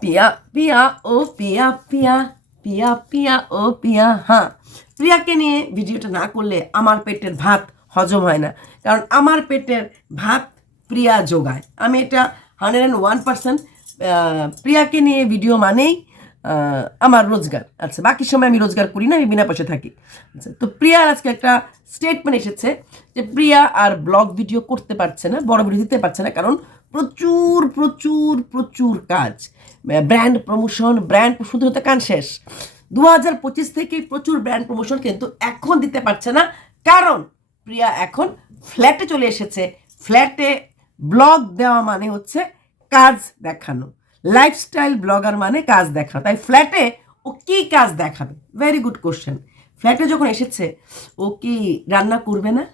পিয়া পিয়া ও পিয়া পিয়া পিয়া পিয়া ও পিয়া। হ্যাঁ, প্রিয়াকে নিয়ে ভিডিওটা না করলে আমার পেটের ভাত হজম হয় না, কারণ আমার পেটের ভাত প্রিয়া যোগায়। আমি এটা 101%। প্রিয়াকে নিয়ে ভিডিও মানেই আমার রোজগার। আচ্ছা, বাকি সময় আমি রোজগার করি না, আমি বিনা পয়সা থাকি। আচ্ছা, তো প্রিয়ার আজকে একটা স্টেটমেন্ট এসেছে যে প্রিয়া আর ব্লগ ভিডিও করতে পারছে না, বড় ভিডিও দিতে পারছে না, কারণ প্রচুর প্রচুর প্রচুর কাজ, ব্র্যান্ড প্রমোশন শুধু হতে কান শেষ। 2025 থেকে প্রচুর ব্র্যান্ড প্রমোশন কিন্তু এখন দিতে পারছে না, কারণ প্রিয়া এখন ফ্ল্যাটে চলে এসেছে। ফ্ল্যাটে ব্লগ দেওয়া মানে হচ্ছে কাজ দেখানো, লাইফস্টাইল ব্লগার মানে কাজ দেখানো। তাই ফ্ল্যাটে ও কি কাজ দেখাবে? Very good question. ফ্ল্যাটে যখন এসেছে ও কি রান্না করবে না?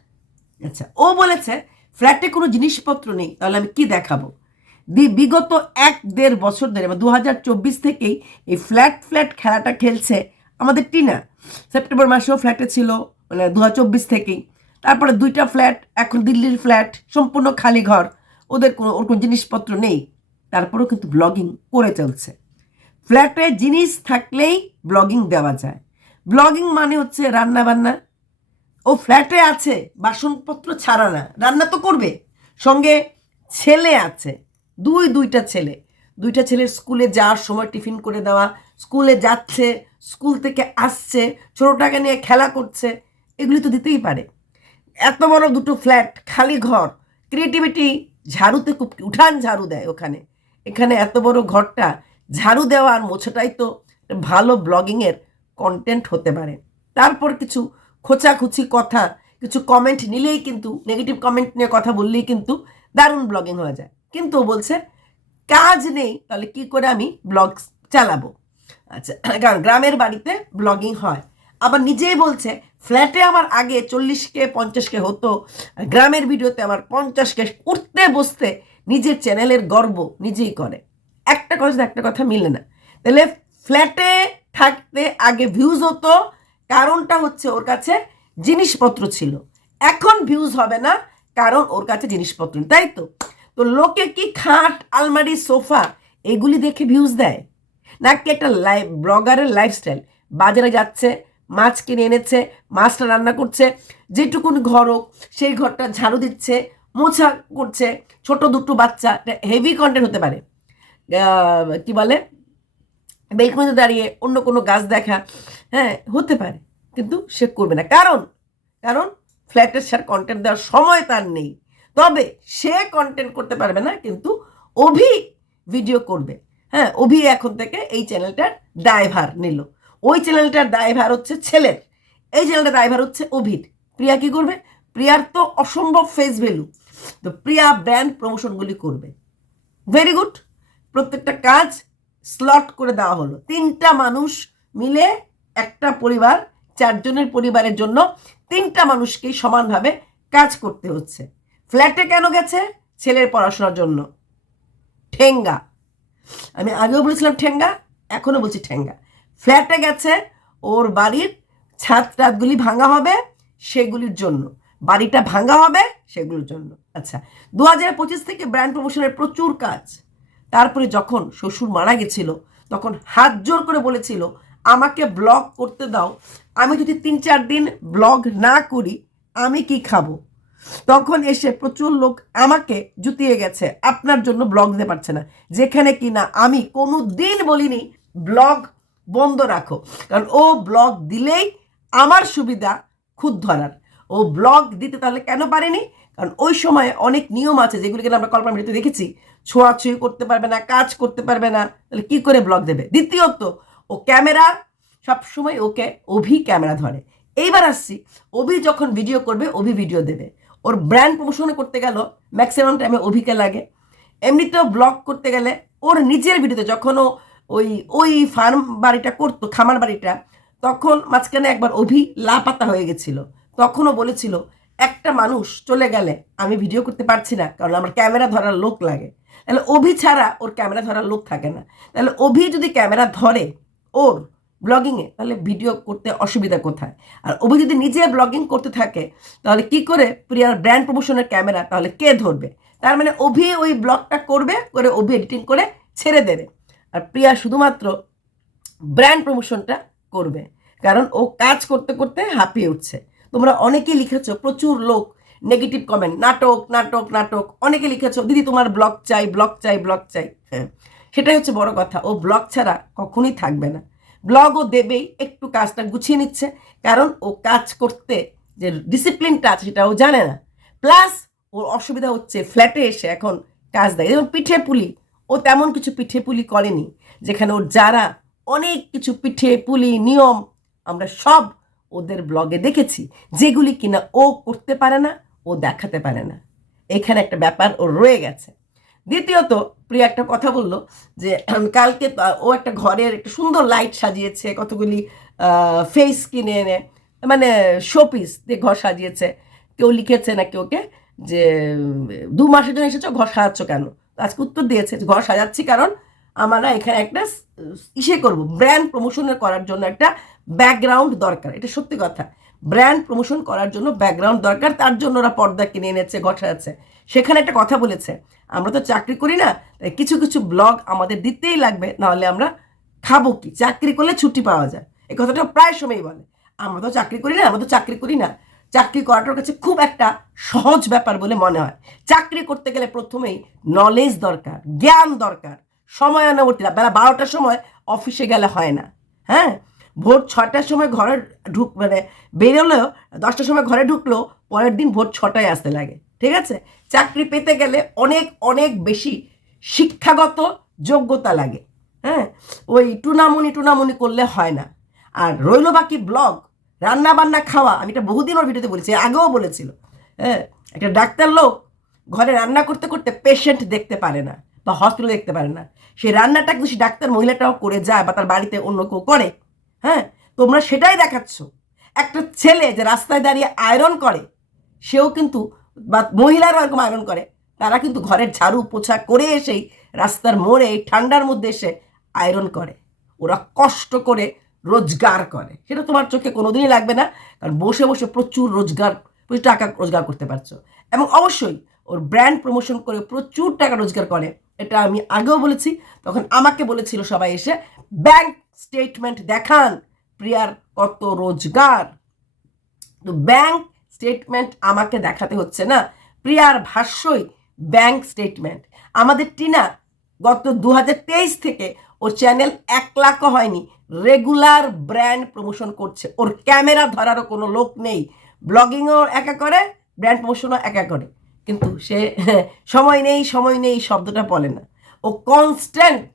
আচ্ছা, ও বলেছে ফ্ল্যাটে কোনো জিনিসপত্র নেই, তাহলে আমি কি দেখাবো? বিগত 1-1.5 বছর ধরে, 2024 থেকেই এই ফ্ল্যাট খেলাটা খেলছে আমাদের টিনা। সেপ্টেম্বর মাসেও ফ্ল্যাটে ছিল, মানে 2024 থেকেই। তারপরে 2টা ফ্ল্যাট, এখন দিল্লির ফ্ল্যাট, সম্পূর্ণ খালি ঘর, ওদের ওরকম জিনিসপত্র নেই, তারপরেও কিন্তু ব্লগিং করে চলছে। ফ্ল্যাটে জিনিস থাকলেই ব্লগিং দেওয়া যায়। ব্লগিং মানে হচ্ছে রান্না বান্না। ও ফ্ল্যাটে আছে, বাসনপত্র ছাড়া না, রান্না তো করবে। সঙ্গে ছেলে আছে, দুইটা ছেলে। দুইটা ছেলের স্কুলে যাওয়ার সময় টিফিন করে দেওয়া, স্কুলে যাচ্ছে, স্কুল থেকে আসছে, ছোটোটাকে নিয়ে খেলা করছে, এগুলি তো দিতেই পারে। এত বড় 2টো ফ্ল্যাট, খালি ঘর, ক্রিয়েটিভিটি ঝাড়ুতে খুব উঠান ঝাড়ু দেয় ওখানে। এখানে এত বড় ঘরটা ঝাড়ু দেওয়া আর মোছাটাই তো ভালো ব্লগিংয়ের কন্টেন্ট হতে পারে। তারপর কিছু খোঁচাখুচি কথা, কিছু কমেন্ট নিলেই কিন্তু, নেগেটিভ কমেন্ট নিয়ে কথা বললেই কিন্তু দারুণ ব্লগিং হয়ে যায়। কিন্তু ও বলছে কাজ নেই, তাহলে কি করে আমি ব্লগ চালাবো? আচ্ছা, কারণ গ্রামের বাড়িতে ব্লগিং হয়। আবার নিজেই বলছে ফ্ল্যাটে আমার আগে 40K 50K হতো, গ্রামের ভিডিওতে আমার 50K। উঠতে বসতে নিজের চ্যানেলের গর্ব নিজেই করে। একটা কথা মিলে না। তাহলে ফ্ল্যাটে থাকতে আগে ভিউজ হতো, কারণটা হচ্ছে ওর কাছে জিনিসপত্র ছিল। এখন ভিউজ হবে না, কারণ ওর কাছে জিনিসপত্র নেই, তাই তো? তো লোকে কি খাট, আলমারি, সোফা এগুলি দেখে ভিউজ দেয়, নাকি একটা ব্লগারের লাইফস্টাইল? বাজারে যাচ্ছে, মাছ কিনে এনেছে, মাছটা রান্না করছে, যেটুকুন ঘর হোক সেই ঘরটা ঝাড়ু দিচ্ছে, মোছা করছে, ছোট 2টো বাচ্চা, হেভি কন্টেন্ট হতে পারে। কি বলে, বেলকনিতে দাঁড়িয়ে অন্য কোনো গাছ দেখা, হ্যাঁ হতে পারে, কিন্তু সে করবে না। কারণ কারণ ফ্ল্যাটের সার কন্টেন্ট দেওয়ার সময় তার নেই। তবে সে কন্টেন্ট করতে পারবে না, কিন্তু অভি ভিডিও করবে। হ্যাঁ, অভি এখন থেকে এই চ্যানেলটার দায়ভার নিল। ওই চ্যানেলটার দায়ভার হচ্ছে ছেলের, এই চ্যানেলটার দায়ভার হচ্ছে অভির। প্রিয়া কি করবে? প্রিয়ার তো অসম্ভব ফেস ভ্যালু, তো প্রিয়া ব্র্যান্ড প্রমোশনগুলি করবে। Very good. প্রত্যেকটা কাজ স্লট করে দেওয়া হলো। 3টা মানুষ মিলে একটা পরিবার, 4 জনের পরিবারের জন্য 3টা মানুষকেই সমানভাবে কাজ করতে হচ্ছে। ফ্ল্যাটে কেন গেছে? ছেলের পড়াশোনার জন্য। ঠেঙ্গা, আমি আগেও বলেছিলাম ঠেঙ্গা, এখনো বলছি ঠেঙ্গা। ফ্ল্যাটে গেছে ওর বাড়ির ছাদ টাদগুলি ভাঙা হবে, সেগুলির জন্য। বাড়িটা ভাঙা হবে সেগুলোর জন্য। আচ্ছা, 2025 থেকে ব্র্যান্ড প্রমোশনের প্রচুর কাজ। তারপরে যখন শ্বশুর মারা গেছিল, তখন হাত জোর করে বলেছিল আমাকে ব্লগ করতে দাও, আমি যদি 3-4 দিন ব্লগ না করি আমি কি খাবো? তখন এসে প্রচুর লোক আমাকে জুতিয়ে গেছে, আপনার জন্য ব্লগ দিতে পারছে না। যেখানে কিনা আমি কোনো দিন বলিনি ব্লগ বন্ধ রাখো, কারণ ও ব্লগ দিলেই আমার সুবিধা খুদ ধরার। ও ব্লগ দিতে তাহলে কেন পারেনি? কারণ ওই সময় অনেক নিয়ম আছে, যেগুলি কিনা আমরা কল্পনা ভিডিওতে দেখেছি। ছোঁয়াছুঁই করতে পারবে না, কাজ করতে পারবে না, তাহলে কি করে ব্লগ দেবে? দ্বিতীয়ত, ও ক্যামেরা সবসময় ওকে অভি ক্যামেরা ধরে। এইবার আসছি, অভি যখন ভিডিও করবে অভি ভিডিও দেবে। ওর ব্র্যান্ড প্রমোশন করতে গেল ম্যাক্সিমাম টাইমে অভিকে লাগে। এমনিতেও ব্লগ করতে গেলে ওর নিজের ভিডিওতে, যখন ও ওই ওই ফার্ম বাড়িটা করতো, খামার বাড়িটা, তখন মাঝখানে একবার অভি লাপাতা হয়ে গেছিল। তখনও বলেছিল একটা মানুষ চলে গেলে আমি ভিডিও করতে পারছি না, কারণ আমার ক্যামেরা ধরার লোক লাগে। তাহলে অভি ছাড়া ওর ক্যামেরা ধরার লোক থাকে না। তাহলে অভি যদি ক্যামেরা ধরে ওর ব্লগিংয়ে, তাহলে ভিডিও করতে অসুবিধা কোথায়? আর অভি যদি নিজে ব্লগিং করতে থাকে, তাহলে কি করে প্রিয়ার ব্র্যান্ড প্রমোশনের ক্যামেরা তাহলে কে ধরবে? তার মানে অভি ওই ব্লগটা করবে, করে অভি এডিটিং করে ছেড়ে দেবে। আর প্রিয়া শুধুমাত্র ব্র্যান্ড প্রমোশনটা করবে, কারণ ও কাজ করতে করতে হাঁপিয়ে উঠছে। তোমরা অনেকেই লিখেছো, প্রচুর লোক নেগেটিভ কমেন্ট, নাটক নাটক নাটক, অনেকে লিখেছো দিদি তোমার ব্লগ চাই ব্লগ চাই ব্লগ চাই। হ্যাঁ, সেটাই হচ্ছে বড় কথা, ও ব্লগ ছাড়া কখনোই থাকবে না। ব্লগ ও দেবেই, একটু কাজটা গুছিয়ে নিচ্ছে, কারণ ও কাজ করতে যে ডিসিপ্লিনটা আছে সেটা ও জানে না। প্লাস ওর অসুবিধা হচ্ছে ফ্ল্যাটে এসে এখন কাজ দেয়, যেমন পিঠে পুলি, ও তেমন কিছু পিঠে পুলি করেনি, যেখানে ওর যারা অনেক কিছু পিঠে পুলি নিয়ম আমরা সব ওদের ব্লগে দেখেছি, যেগুলি কিনা ও করতে পারে না, ও দেখাতে পারে না। এখানে একটা ব্যাপার ওর রয়ে গেছে। দ্বিতীয়ত প্রিয়া একটা কথা বললো যে কালকে ও একটা ঘরের একটা সুন্দর লাইট সাজিয়েছে, কতগুলি ফেস কিনে এনে, মানে শোপিস দিয়ে ঘর সাজিয়েছে। কেউ লিখেছে নাকি ওকে যে 2 মাসের জন্য এসেছো, ঘর সাজাচ্ছ কেন? আজকে উত্তর দিয়েছে ঘর সাজাচ্ছি কারণ আমরা এখানে একটা ইসে করবো, ব্র্যান্ড প্রমোশনের করার জন্য একটা ব্যাকগ্রাউন্ড দরকার। এটা সত্যি কথা, ব্র্যান্ড প্রমোশন করার জন্য ব্যাকগ্রাউন্ড দরকার, তার জন্য ওরা পর্দা কিনে এনেছে, ঘর সাজাচ্ছে। সেখানে একটা কথা বলেছে, আমরা তো চাকরি করি না, তাই কিছু কিছু ব্লগ আমাদের দিতেই লাগবে, নাহলে আমরা খাবো কি? চাকরি করলে ছুটি পাওয়া যায়, এই কথাটা প্রায় সময়ই বলে। আমরা তো চাকরি করি না, আমরা তো চাকরি করি না। চাকরি করাটার কাছে খুব একটা সহজ ব্যাপার বলে মনে হয়। চাকরি করতে গেলে প্রথমেই নলেজ দরকার, জ্ঞান দরকার, সময়ানুবর্তী। বেলা 12টার সময় অফিসে গেলে হয় না। হ্যাঁ, ভোর 6টার সময় ঘরে মানে বেরোলেও, 10টার সময় ঘরে ঢুকলেও পরের দিন ভোর 6টায় আসতে লাগে। ঠিক আছে, চাকরি পেতে গেলে অনেক অনেক বেশি শিক্ষাগত যোগ্যতা লাগে। হ্যাঁ, ওই টুনামুনি করলে হয় না। আর রইল বাকি ব্লগ, রান্না বান্না খাওয়া, আমি এটা বহুদিন ওর ভিডিওতে বলেছি, আগেও বলেছিল। হ্যাঁ, একটা ডাক্তার লোক ঘরে রান্না করতে করতে পেশেন্ট দেখতে পারে না বা হসপিটাল দেখতে পারে না, সেই রান্নাটা কিন্তু সেই ডাক্তার মহিলাটাও করে যায় বা তার বাড়িতে অন্য কেউ করে। হ্যাঁ, তোমরা সেটাই দেখাচ্ছ। একটা ছেলে যে রাস্তায় দাঁড়িয়ে আয়রন করে, সেও কিন্তু, বা মহিলারাও এরকম আয়রন করে, তারা কিন্তু ঘরের ঝাড়ু পোছা করে এসেই রাস্তার মোড়ে ঠান্ডার মধ্যে এসে আয়রন করে। ওরা কষ্ট করে রোজগার করে, সেটা তোমার চোখে কোনোদিনই লাগবে না, কারণ বসে বসে প্রচুর টাকা রোজগার করতে পারছো। এবং অবশ্যই ওর ব্র্যান্ড প্রমোশন করে প্রচুর টাকা রোজগার করে, এটা আমি আগেও বলেছি। তখন আমাকে বলেছিল সবাই এসে, ব্যাংক স্টেটমেন্ট দেখান প্রিয়ার কত রোজগার। তো ব্যাংক স্টেটমেন্ট আমাকে দেখাতে হচ্ছে না, প্রিয়ার ভাষ্যই ব্যাংক স্টেটমেন্ট। আমাদের টিনা গত 2023 থেকে ওর চ্যানেল 1 লাখও হয়নি, রেগুলার ব্র্যান্ড প্রমোশন করছে। ওর ক্যামেরা ধরারও কোনো লোক নেই, ব্লগিংও একা করে, ব্র্যান্ড প্রমোশনও একা করে, কিন্তু সে সময় নেই শব্দটা বলে না। ও কনস্ট্যান্ট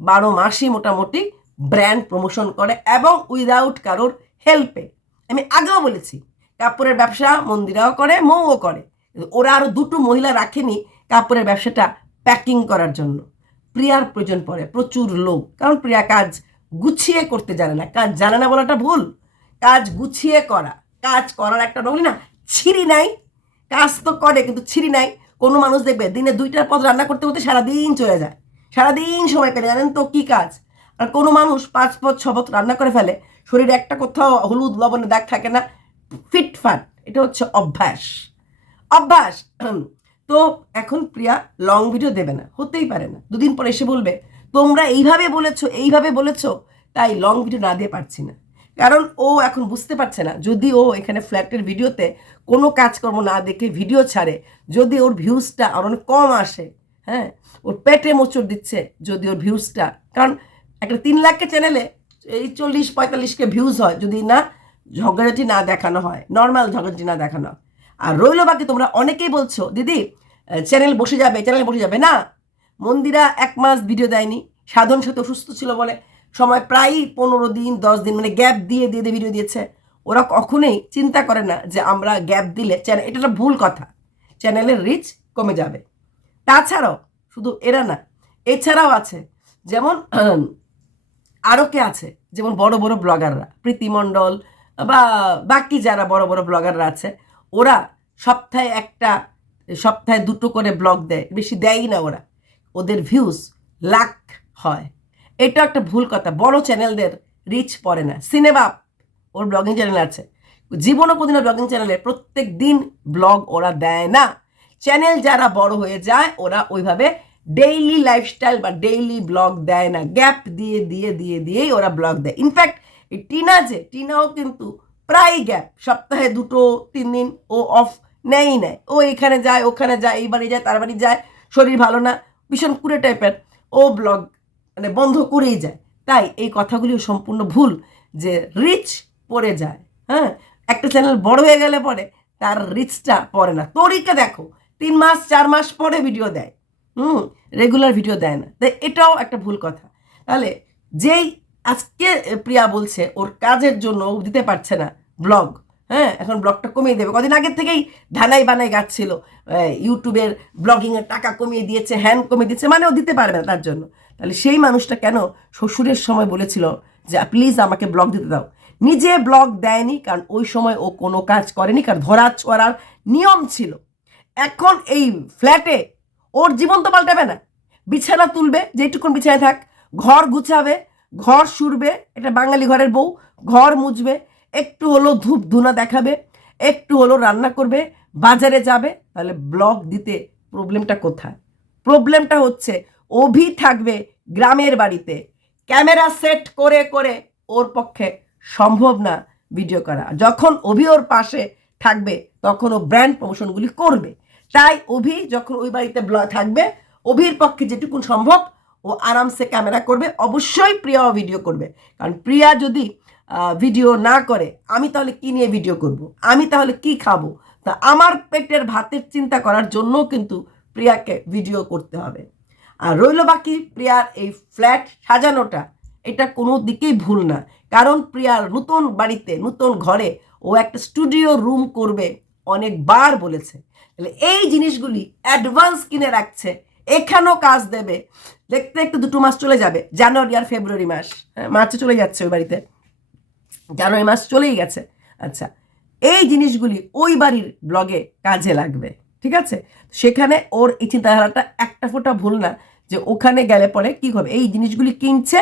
12 মাসই মোটামুটি ব্র্যান্ড প্রমোশন করে, এবং উইদাউট কারোর হেল্পে। আমি আগেও বলেছি, কাপড়ের ব্যবসা মন্দিরাও করে, মৌও করে, ওরা আরও 2টো মহিলা রাখেনি কাপড়ের ব্যবসাটা প্যাকিং করার জন্য। প্রিয়ার প্রয়োজন পড়ে প্রচুর লোক, কারণ প্রিয়া কাজ গুছিয়ে করতে জানে না। কাজ জানে না বলাটা ভুল, কাজ গুছিয়ে করা, কাজ করার একটা নলি না, ছিঁড়ি নাই, কাজ তো করে কিন্তু ছিঁড়ি নাই। কোনো মানুষ দেখবে দিনে 2টার পদ রান্না করতে করতে সারাদিন চলে যায়, সারাদিন সময় কেটে, জানেন তো কি কাজ? আর কোনো মানুষ 5 পদ 6 পদ রান্না করে ফেলে, শরীরে একটা কোথাও হলুদ লবণের দাগ থাকে না, ফিটফাট। এটা হচ্ছে অভ্যাস। তো এখন প্রিয়া লং ভিডিও দেবে না, হতেই পারে না। 2 দিন পর এসে বলবে তোমরা এইভাবে বলেছো তাই লং ভিডিও না দিয়ে পারছি না। কারণ ও এখন বুঝতে পারছে না, যদি ও এখানে ফ্ল্যাটের ভিডিওতে কোনো কাজকর্ম না দেখে ভিডিও ছাড়ে, যদি ওর ভিউজটা আর অনেক কম আসে, হ্যাঁ, ওর পেটে মোচড় দিচ্ছে যদি ওর ভিউজটা, কারণ একটা 3 লাখের চ্যানেলে এই 40-45কে ভিউজ হয় যদি না ঝগড়াটি না দেখানো হয়, নর্মাল ঝগড়াটি না দেখানো হয়। আর রইল বাকি, তোমরা অনেকেই বলছো দিদি চ্যানেল বসে যাবে না। মন্দিরা 1 মাস ভিডিও দেয়নি, সাধন সাথে অসুস্থ ছিল বলে সময় প্রায় 15 দিন 10 দিন মানে গ্যাপ দিয়ে ভিডিও দিয়েছে। ওরা কখনোই চিন্তা করে না যে আমরা গ্যাপ দিলে চ্যানেল, এটা একটা ভুল কথা, চ্যানেলের রিচ কমে যাবে। তাছাড়াও শুধু এরা না, এছাড়াও আছে, যেমন আরও কে আছে, যেমন বড় বড় ব্লগাররা, প্রীতি মণ্ডল বা বাকি যারা বড় বড় ব্লগাররা আছে, ওরা সপ্তাহে 2টো করে ব্লগ দেয়, বেশি দেয়ই না ওরা, ওদের ভিউজ লাখ হয়। এটা একটা ভুল কথা, বড় চ্যানেলদের রিচ পড়ে না। সিনেমা ওর ব্লগিং চ্যানেল আছে, জীবনও কোনদিনও ব্লগিং চ্যানেলে প্রত্যেক দিন ব্লগ ওরা দেয় না। চ্যানেল যারা বড় হয়ে যায় ওরা ওইভাবে ডেইলি লাইফস্টাইল বা ডেইলি ব্লগ দেয় না, গ্যাপ দিয়েই ওরা ব্লগ দেয়। ইনফ্যাক্ট এই টিনাও কিন্তু প্রায় গ্যাপ, সপ্তাহে 2-3 দিন ও অফ নেয়। ও এখানে যায়, ওখানে যায়, এই বাড়ি যায়, তার বাড়ি যায়, শরীর ভালো না, ভীষণ কুড়ে টাইপের, ও ব্লগ মানে বন্ধ করেই যায়। তাই এই কথাগুলি সম্পূর্ণ ভুল যে রিচ পড়ে যায়। হ্যাঁ, একটা চ্যানেল বড় হয়ে গেলে পরে তার রিচটা পড়ে না। তরিকা দেখো 3 মাস 4 মাস পরে ভিডিও দেয়, রেগুলার ভিডিও দেয় না। তাই এটাও একটা ভুল কথা। তাহলে যেই আজকে প্রিয়া বলছে ওর কাজের জন্য ও দিতে পারছে না ব্লগ, হ্যাঁ, এখন ব্লগটা কমিয়ে দেবে। কদিন আগের থেকেই ধানাই বানাই গাচ্ছিল ইউটিউবের ব্লগিংয়ের টাকা কমিয়ে দিয়েছে, হ্যান্ড কমিয়ে দিয়েছে, মানে ও দিতে পারবে না তার জন্য। তাহলে সেই মানুষটা কেন শ্বশুরের সময় বলেছিল যে প্লিজ আমাকে ব্লগ দিতে দাও? নিজে ব্লগ দেয়নি, কারণ ওই সময় ও কোনো কাজ করেনি, কারণ ধরা ছোঁড়ার নিয়ম ছিল। এখন এই ফ্ল্যাটে ওর জীবন তো পাল্টাবে না, বিছানা তুলবে, যেটুকুন বিছানায় থাক, ঘর গুছাবে, ঘর শুরবে, এটা বাঙালি ঘরের বউ, ঘর মুছবে, একটু হলো ধূপ ধুনা দেখাবে, একটু হলো রান্না করবে, বাজারে যাবে। তাহলে ব্লগ দিতে প্রবলেমটা কোথায়? প্রবলেমটা হচ্ছে অভি থাকবে গ্রামের বাড়িতে, ক্যামেরা সেট করে করে ওর পক্ষে সম্ভব না ভিডিও করা। যখন অভি ওর পাশে থাকবে তখন ও ব্র্যান্ড প্রমোশনগুলি করবে। তাই অভি যখন ওই বাড়িতে থাকবে, অভির পক্ষে যেটুকুন সম্ভব ও আরামসে ক্যামেরা করবে। অবশ্যই প্রিয়াও ভিডিও করবে, কারণ প্রিয়া যদি ভিডিও না করে আমি তাহলে কি নিয়ে ভিডিও করব? আমি তাহলে কি খাবো? তা আমার পেটের ভাতের চিন্তা করার জন্য কিন্তু প্রিয়াকে ভিডিও করতে হবে। আর রইল বাকি প্রিয়ার এই ফ্ল্যাট সাজানোটা, এটা কোনো দিকেই ভুল না, কারণ প্রিয়ার নতুন বাড়িতে নতুন ঘরে ও একটা স্টুডিও রুম করবে, অনেকবার বলেছে। তাহলে এই জিনিসগুলি অ্যাডভান্স কিনে রাখছে, এখানেও কাজ দেবে। দেখতে একটু 2 মাস চলে যাবে, জানুয়ারি আর ফেব্রুয়ারি মাস, মার্চে চলে যাচ্ছে ওই বাড়িতে, জানুয়ারি মাস চলেই গেছে। আচ্ছা, এই জিনিসগুলি ওই বাড়ির ব্লগে কাজে লাগবে, ঠিক আছে? সেখানে ওর এই চিন্তাধারাটা একটা ফোঁটা ভুল না যে ওখানে গেলে পরে কি হবে, এই জিনিসগুলি কিনছে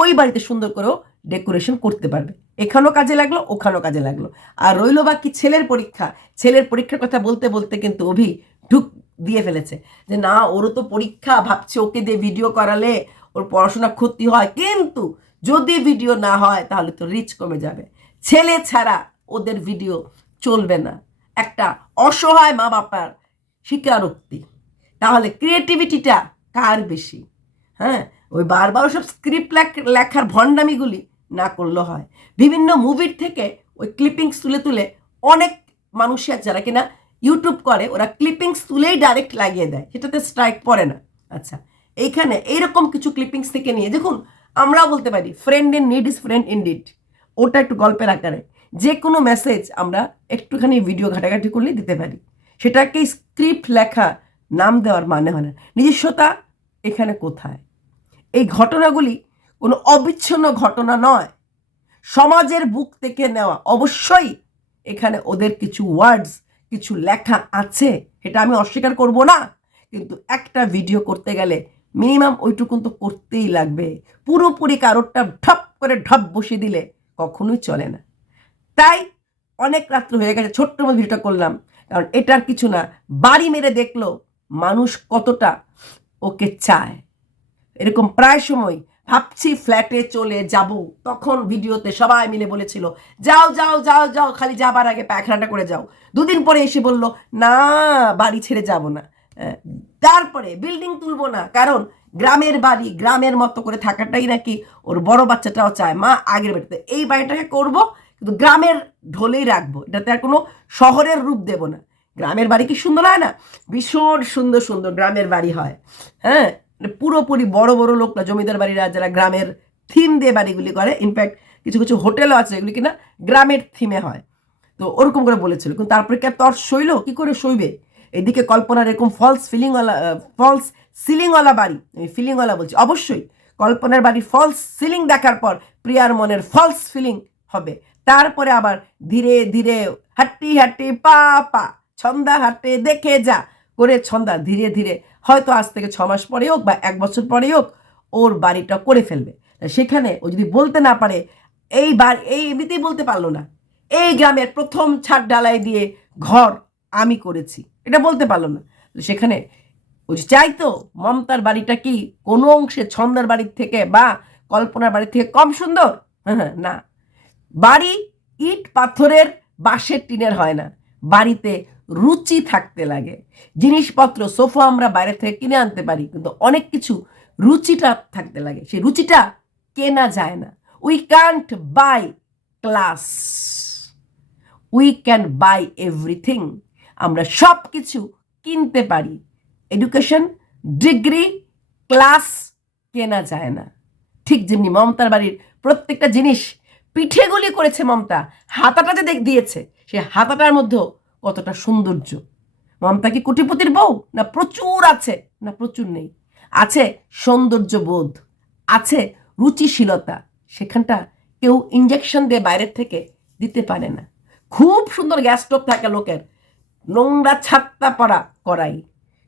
ওই বাড়িতে সুন্দর করেও ডেকোরেশন করতে পারবে। এখানেও কাজে লাগলো, ওখানেও কাজে লাগলো। আর রইল বাকি ছেলের পরীক্ষার কথা বলতে বলতে কিন্তু অভি ঢুক দিয়ে ফেলেছে যে না, ওরও তো পরীক্ষা, ভাবছে ওকে দিয়ে ভিডিও করালে ওর পড়াশোনা ক্ষতি হয়, কিন্তু যদি ভিডিও না হয় তাহলে তো রিচ কমে যাবে, ছেলে ছাড়া ওদের ভিডিও চলবে না। একটা অসহায় মা বাবার স্বীকারোক্তি। তাহলে ক্রিয়েটিভিটিটা কার বেশি? হ্যাঁ, ওই বারবার সব স্ক্রিপ্ট লেখার ভণ্ডামিগুলি না করলে হয়। বিভিন্ন মুভির থেকে ওই ক্লিপিংস তুলে তুলে অনেক মানুষের যারা কিনা ইউটিউব করে, ওরা ক্লিপিংস তুলেই ডাইরেক্ট লাগিয়ে দেয়, সেটাতে স্ট্রাইক পড়ে না। আচ্ছা, এইখানে এইরকম কিছু ক্লিপিংস থেকে নিয়ে দেখুন, আমরাও বলতে পারি friend in need is friend in deed, ওটা একটু গল্পের আকারে যে কোনো মেসেজ আমরা একটুখানি ভিডিও ঘাটাঘাটি করলেই দিতে পারি, সেটাকে স্ক্রিপ্ট লেখা নাম দেওয়ার মানে হয় না। নিজস্বতা এখানে কোথায়? এই ঘটনাগুলি কোনো অবিচ্ছিন্ন ঘটনা নয়, সমাজের বুক থেকে নেওয়া। অবশ্যই এখানে ওদের কিছু ওয়ার্ডস, কিছু লেখা আছে, এটা আমি অস্বীকার করব না, কিন্তু একটা ভিডিও করতে গেলে মিনিমাম ওইটুকুন তো করতেই লাগবে। পুরোপুরি কারোরটা ঢপ করে ঢপ বসিয়ে দিলে কখনোই চলে না। তাই অনেক রাত্র হয়ে গেছে, ছোট্ট মতো ভিডিওটা করলাম, কারণ এটার কিছু না, বাড়ি মেরে দেখলো মানুষ কতটা ওকে চায়। এরকম প্রায় সময় ভাবছি ফ্ল্যাটে চলে যাব, তখন ভিডিওতে সবাই মিলে বলেছিল যাও যাও যাও যাও, খালি যাবার আগে পায়খানাটা করে যাও। 2 দিন পরে এসে বলল না, বাড়ি ছেড়ে যাব না, তারপরে বিল্ডিং তুলবো না, কারণ গ্রামের বাড়ি, গ্রামের মতো করে থাকাটাই নাকি ওর বড় বাচ্চাটাও চায়। মা আগের বাড়িতে, এই বাড়িটাকে করব কিন্তু গ্রামের ঢোলেই রাখবো, এটাতে আর কোনো শহরের রূপ দেব না। গ্রামের বাড়ি কি সুন্দর হয় না? ভীষণ সুন্দর সুন্দর গ্রামের বাড়ি হয়। হ্যাঁ, পুরোপুরি বড় বড় লোকরা, জমিদার বাড়িরা যারা গ্রামের থিম দিয়ে বাড়িগুলি করে, ইনফ্যাক্ট কিছু কিছু হোটেলও আছে এগুলি কিনা গ্রামের থিমে হয়। তো ওরকম করে বলেছিল, কিন্তু তারপরে কি আর তর সইল? কি করে সইবে? এদিকে কল্পনার এরকম ফলস সিলিংওয়ালা বাড়ি, আমি ফিলিংওয়ালা বলছি, অবশ্যই কল্পনার বাড়ির ফলস সিলিং দেখার পর প্রিয়ার মনের ফলস ফিলিং হবে। তারপরে আবার ধীরে ধীরে হাঁটি হাঁটি পা পা ছন্দা হাঁটে দেখে যা করে ছন্দা ধীরে ধীরে হয়তো আজ থেকে 6 মাস পরে হোক বা 1 বছর পরে হোক ওর বাড়িটা করে ফেলবে। সেখানে ও যদি বলতে না পারে, এই এমনিতেই বলতে পারলো না, এই গ্রামের প্রথম ছাদ ঢালাই দিয়ে ঘর আমি করেছি, এটা বলতে পারলো না, সেখানে ওই যে চাই তো মমতার বাড়িটা কি কোনো অংশে ছন্দের বাড়ির থেকে বা কল্পনার বাড়ির থেকে কম সুন্দর? হ্যাঁ, না। বাড়ি ইট পাথরের বাঁশের টিনের হয় না, বাড়িতে রুচি থাকতে লাগে। জিনিসপত্র সোফা আমরা বাইরে থেকে কিনে আনতে পারি, কিন্তু অনেক কিছু রুচিটা থাকতে লাগে, সেই রুচিটা কেনা যায় না। We can't buy class, we can buy everything. আমরা সব কিছু কিনতে পারি, এডুকেশন, ডিগ্রি, ক্লাস কেনা যায় না। ঠিক যেমনি মমতার বাড়ির প্রত্যেকটা জিনিস পিঠেগুলি করেছে মমতা, হাতাটা যে দিয়েছে সে হাতাটার মধ্যেও কতটা সৌন্দর্য। মমতা কি কোটিপতির বউ? না প্রচুর আছে, না প্রচুর নেই। আছে সৌন্দর্য বোধ, আছে রুচিশীলতা, সেখানটা কেউ ইঞ্জেকশন দিয়ে বাইরের থেকে দিতে পারে না। খুব সুন্দর গ্যাস স্টোভ থাকে লোকের, নোংরা ছাত্তা পড়া কড়াই,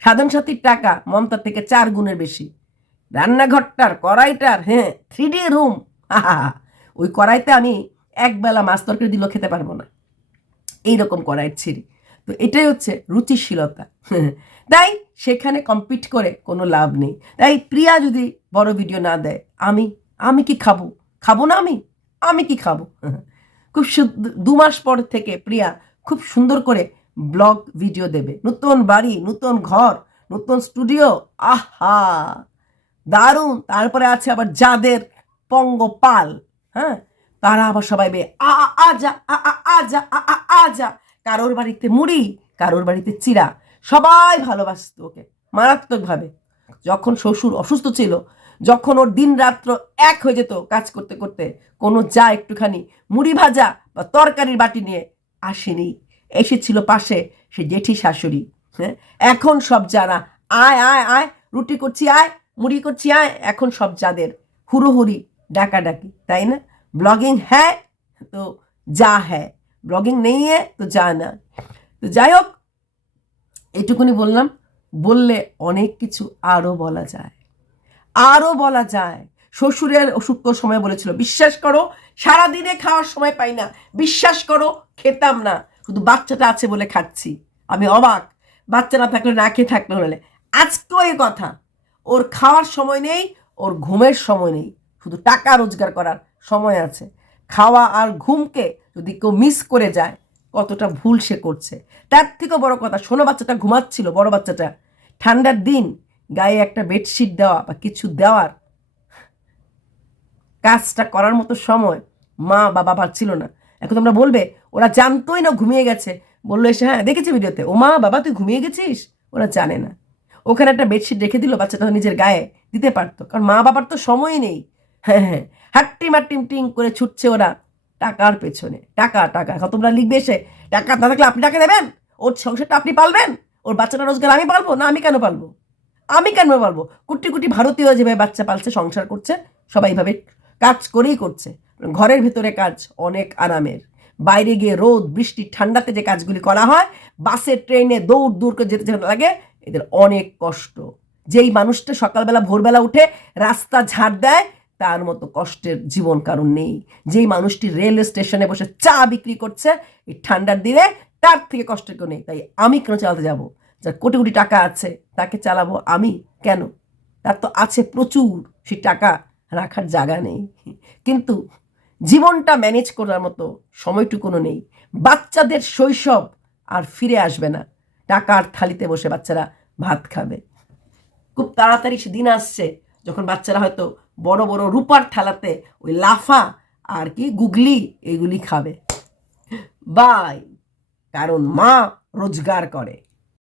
সাধন সাথীর টাকা মমতার থেকে 4 গুণের বেশি। রান্নাঘরটার কড়াইটার 3D রুম, ওই কড়াইতে আমি একবেলা মাছ তরকারি দিলেও খেতে পারবো না, এইরকম কড়াইয়ের ছিঁড়ি। তো এটাই হচ্ছে রুচিশীলতা। তাই সেখানে কম্পিট করে কোনো লাভ নেই। তাই প্রিয়া যদি বড় ভিডিও না দেয়, আমি কি খাবো? খাবো না আমি কি খাবো? খুব 2 মাস পর থেকে প্রিয়া খুব সুন্দর করে ব্লগ ভিডিও দেবে, নতুন বাড়ি, নতুন ঘর, নতুন স্টুডিও, আহা দারুণ। তারপরে আছে আবার যাদের পঙ্গপাল, তারা আবার সবাই আজা আজা আজা, কারোর বাড়িতে মুড়ি, কারোর বাড়িতে চিড়া, সবাই ভালোবাসত ওকে মারাত্মকভাবে। যখন শ্বশুর অসুস্থ ছিল, যখন ওর দিন রাত্র এক হয়ে যেত কাজ করতে করতে, কোনো যা একটুখানি মুড়ি ভাজা বা তরকারির বাটি নিয়ে আসেনি, এসেছিল পাশে সে জেঠি শাশুড়ি। এখন সব যারা আয় আয় আয়, রুটি করছি আয়, মুড়ি করছি আয়, এখন সব যাদের হুড়োহুড়ি ডাকাডাকি, তাই না? ব্লগিং হ্যাঁ তো যা হ্যাঁ, ব্লগিং নেই হ্যাঁ তো যা না। তো যাই হোক, এটুকুনি বললাম। বললে অনেক কিছু আরও বলা যায়। শ্বশুরের অসুস্থ সময় বলেছিল, বিশ্বাস করো সারাদিনে খাওয়ার সময় পাই না, বিশ্বাস করো খেতাম না, শুধু বাচ্চাটা আছে বলে খাচ্ছি। আমি অবাক, বাচ্চা না থাকলে না খেয়ে থাকলে হলে। আজকেও এই কথা, ওর খাওয়ার সময় নেই, ওর ঘুমের সময় নেই, শুধু টাকা রোজগার করার সময় আছে। খাওয়া আর ঘুমকে যদি কেউ মিস করে যায়, কতটা ভুল সে করছে। তার থেকেও বড় কথা, শোনো বাচ্চাটা ঘুমাচ্ছিল, বড় বাচ্চাটা, ঠান্ডার দিন গায়ে একটা বেডশিট দেওয়া বা কিছু দেওয়ার কাজটা করার মতো সময় মা বা বাবার ছিল না। এখন তোমরা বলবে ওরা জানতোই না ঘুমিয়ে গেছে, বললো এসে হ্যাঁ দেখেছি ভিডিওতে, ও মা বাবা তুই ঘুমিয়ে গেছিস, ওরা জানে না। ওখানে একটা বেডশিট রেখে দিল, বাচ্চাটা নিজের গায়ে দিতে পারতো, কারণ মা বাবার তো সময়ই নেই। হাট্টিম হাট্টিম টিং করে ছুটছে ওরা টাকার পেছনে, টাকা টাকা। এখন তোমরা লিখবে এসে টাকা না থাকলে আপনি টাকা দেবেন, ওর সংসারটা আপনি পালবেন, ওর বাচ্চাটা রোজগার আমি পালবো না, আমি কেন পালবো? কোটি কোটি ভারতীয় যেভাবে বাচ্চা পালছে, সংসার করছে, সবাই এইভাবে কাজ করেই করছে। ঘরের ভেতরে কাজ অনেক আরামের, বাইরে গিয়ে রোদ বৃষ্টি ঠান্ডাতে যে কাজগুলি করা হয়, বাসে ট্রেনে দৌড় করে যেতে লাগে, এদের অনেক কষ্ট। যেই মানুষটা সকালবেলা ভোরবেলা উঠে রাস্তা ঝাড় দেয়, তার মতো কষ্টের জীবন কারণ নেই। যেই মানুষটি রেল স্টেশনে বসে চা বিক্রি করছে এই ঠান্ডার দিনে, তার থেকে কষ্টের কেউ নেই। তাই আমি কেন চালাতে যাব? যার কোটি কোটি টাকা আছে তাকে চালাবো আমি কেন? তার তো আছে প্রচুর, সেই টাকা রাখার জায়গা নেই, কিন্তু জীবনটা ম্যানেজ করার মতো সময়টুকুনো নেই। বাচ্চাদের শৈশব আর ফিরে আসবে না, টাকার থালিতে বসে বাচ্চারা ভাত খাবে। খুব তাড়াতাড়ি সেদিন আসছে যখন বাচ্চারা হয়তো বড় বড় রূপার থালাতে ওই লাফা আর কি গুগলি এগুলি খাবে। বাই, কারণ মা রোজগার করে।